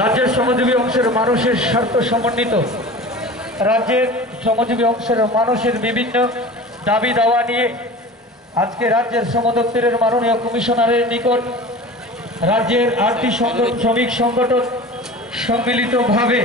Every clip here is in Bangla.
রাজ্যের শ্রমজীবী অংশের মানুষের স্বার্থ সমন্বিত রাজ্যের শ্রমজীবী অংশের মানুষের বিভিন্ন দাবি দাওয়া নিয়ে আজকে রাজ্যের শ্রম দপ্তরের মাননীয় কমিশনারের নিকট রাজ্যের 8টি শ্রমিক সংগঠন সম্মিলিতভাবে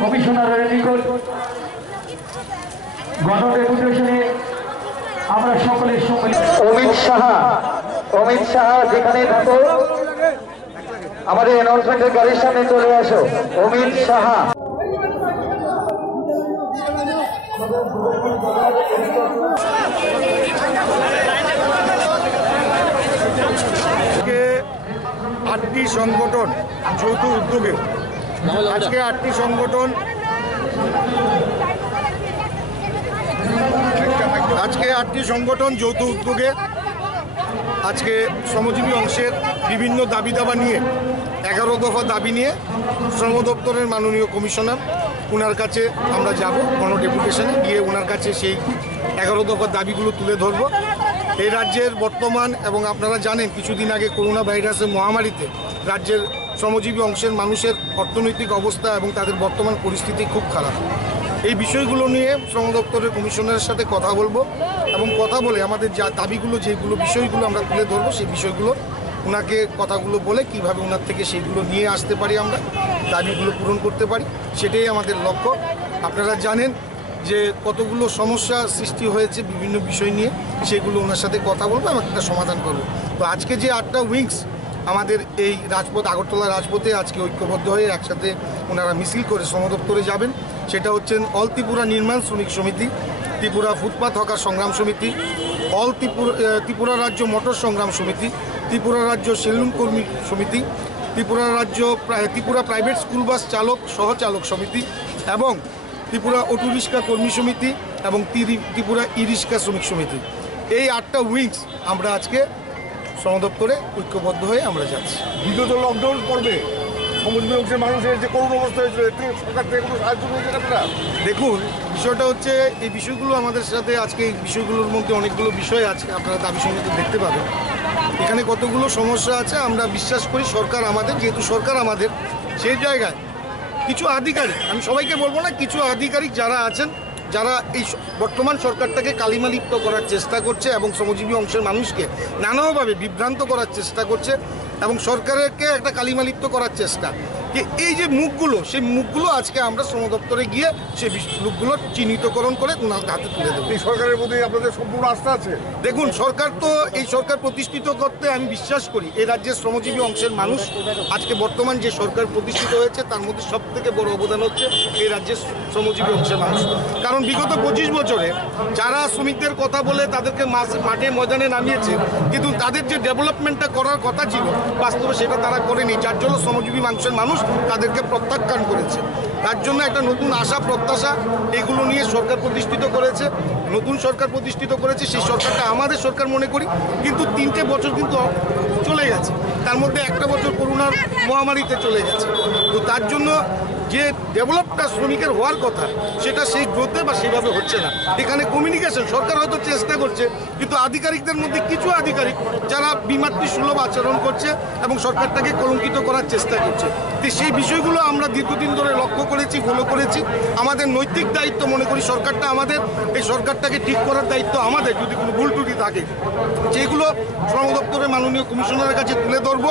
কমিশনারের নিকট গণডেপুটেশনে আমরা সকলে সম্মিলিত। অমিত সাহা যেখানে থাকো আমাদের অ্যানাউন্সমেন্টের গাড়ির সামনে চলে আসো। অমিত সাহা আটটি সংগঠন যৌথ উদ্যোগে আজকে 8টি সংগঠন যৌথ উদ্যোগে আজকে শ্রমজীবী অংশের বিভিন্ন দাবি দাবা নিয়ে 11 দফা দাবি নিয়ে শ্রম দপ্তরের মাননীয় কমিশনার ওনার কাছে আমরা যাব। গণডেপুটেশনে গিয়ে ওনার কাছে সেই 11 দফার দাবিগুলো তুলে ধরব। এই রাজ্যের বর্তমান এবং আপনারা জানেন কিছুদিন আগে করোনা ভাইরাসের মহামারীতে রাজ্যের শ্রমজীবী অংশের মানুষের অর্থনৈতিক অবস্থা এবং তাদের বর্তমান পরিস্থিতি খুব খারাপ। এই বিষয়গুলো নিয়ে শ্রম দপ্তরের কমিশনারের সাথে কথা বলবো এবং কথা বলে আমাদের যা দাবিগুলো যেগুলো বিষয়গুলো আমরা তুলে ধরবো সেই বিষয়গুলো ওনাকে কথাগুলো বলে কিভাবে ওনার থেকে সেইগুলো নিয়ে আসতে পারি, আমরা দাবিগুলো পূরণ করতে পারি, সেটাই আমাদের লক্ষ্য। আপনারা জানেন যে কতগুলো সমস্যা সৃষ্টি হয়েছে বিভিন্ন বিষয় নিয়ে, সেগুলো ওনার সাথে কথা বলবো এবং একটা সমাধান করবো। তো আজকে যে 8টা উইংস আমাদের এই রাজপথ আগরতলা রাজপথে আজকে ঐক্যবদ্ধ হয়ে একসাথে ওনারা মিছিল করে শ্রম দপ্তরে যাবেন, সেটা হচ্ছেন অল ত্রিপুরা নির্মাণ শ্রমিক সমিতি, ত্রিপুরা ফুটপাথ হকার সংগ্রাম সমিতি, অল ত্রিপুরা রাজ্য মোটর সংগ্রাম সমিতি, ত্রিপুরা রাজ্য সেলুন কর্মী সমিতি, ত্রিপুরা প্রাইভেট স্কুল বাস চালক সহচালক সমিতি এবং ত্রিপুরা অটো রিক্সা কর্মী সমিতি এবং ত্রিপুরা ই রিক্সা শ্রমিক সমিতি। এই 8টা উইংস আমরা আজকে শ্রম দপ্তরে ঐক্যবদ্ধ হয়ে আমরা যাচ্ছি। বিগত লকডাউন পর্বে শ্রমজীবী অংশের মানুষের যে করুণ অবস্থা হয়েছিল, একটু সরকার থেকে কোনো সাহায্য পেয়েছেন আপনারা? দেখুন, বিষয়টা হচ্ছে এই বিষয়গুলো আমাদের সাথে আজকে এই বিষয়গুলোর মধ্যে অনেকগুলো বিষয় আছে, আপনারা দাবি সঙ্গে দেখতে পাবেন। এখানে কতগুলো সমস্যা আছে। আমরা বিশ্বাস করি সরকার আমাদের, যেহেতু সরকার আমাদের, সেই জায়গায় কিছু আধিকারিক, আমি সবাইকে বলবো না, কিছু আধিকারিক যারা আছেন, যারা এই বর্তমান সরকারটাকে কালিমালিপ্ত করার চেষ্টা করছে এবং শ্রমজীবী অংশের মানুষকে নানাভাবে বিভ্রান্ত করার চেষ্টা করছে এবং সরকারকে একটা কালিমালিপ্ত করার চেষ্টা, যে এই যে মুখগুলো, সেই মুখগুলো আজকে আমরা শ্রম দপ্তরে গিয়ে সেই লোকগুলো চিহ্নিতকরণ করে ওনার হাতে তুলে দেবো। এই সরকারের প্রতি আপনাদের সম্পূর্ণ আস্থা আছে? দেখুন, এই সরকার প্রতিষ্ঠিত করতে আমি বিশ্বাস করি এই রাজ্যের শ্রমজীবী অংশের মানুষ আজকে বর্তমান যে সরকার প্রতিষ্ঠিত হয়েছে তার মধ্যে সব থেকে বড় অবদান হচ্ছে এই রাজ্যের শ্রমজীবী অংশের মানুষ। কারণ বিগত 25 বছরে যারা শ্রমিকদের কথা বলে তাদেরকে মাঠে ময়দানে নামিয়েছে, কিন্তু তাদের যে ডেভেলপমেন্টটা করার কথা ছিল বাস্তবে সেটা তারা করেনি, যার জন্য শ্রমজীবী মানুষের মানুষ তাদেরকে প্রত্যাখ্যান করেছে। তার জন্য একটা নতুন আশা প্রত্যাশা এগুলো নিয়ে সরকার প্রতিষ্ঠিত করেছে, নতুন সরকার প্রতিষ্ঠিত করেছে। সেই সরকারটা আমাদের সরকার মনে করি, কিন্তু 3টে বছর কিন্তু চলে গেছে, তার মধ্যে একটা বছর করোনার মহামারীতে চলে গেছে। তো তার জন্য যে ডেভেলপটা শ্রমিকের হওয়ার কথা সেটা সেই গ্রোথে বা সেইভাবে হচ্ছে না। এখানে কমিউনিকেশন সরকার হয়তো চেষ্টা করছে, কিন্তু আধিকারিকদের মধ্যে কিছু আধিকারিক যারা বিমাতৃসুলভ আচরণ করছে এবং সরকারটাকে কলঙ্কিত করার চেষ্টা করছে। তো সেই বিষয়গুলো আমরা দীর্ঘদিন ধরে লক্ষ্য করেছি, ফলো করেছি। আমাদের নৈতিক দায়িত্ব মনে করি সরকারটা আমাদের, এই সরকারটাকে ঠিক করার দায়িত্ব আমাদের। যদি কোনো ভুল ত্রুটি থাকে যেগুলো শ্রম দপ্তরের মাননীয় কমিশনারের কাছে তুলে ধরবো,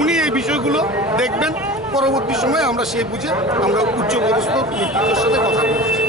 উনি এই বিষয়গুলো দেখবেন। পরবর্তী সময়ে আমরা সেই বুঝে আমরা উচ্চপদস্থ নেতৃত্বের সাথে কথা বলব।